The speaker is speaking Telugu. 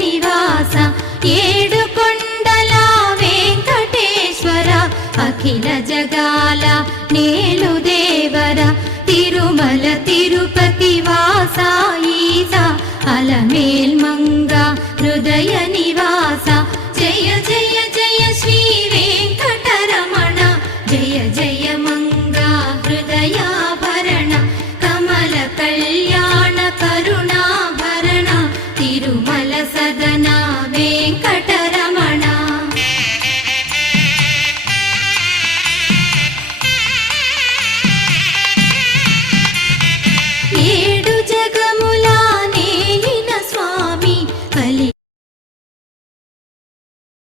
నివాస ఏడుకొండల వెంకటేశ్వర అఖిల జగాల నేలు దేవర తిరుమల తిరుపతి వాస ఈస అలమేల్ మంగ హృదయ నివాస జయ జయ జయ శ్రీ వెంకటరమణ జయ జయ మంగ హృదయాభరణ కమల కళ్యాణ కరుణాభరణ తిరుమల సదన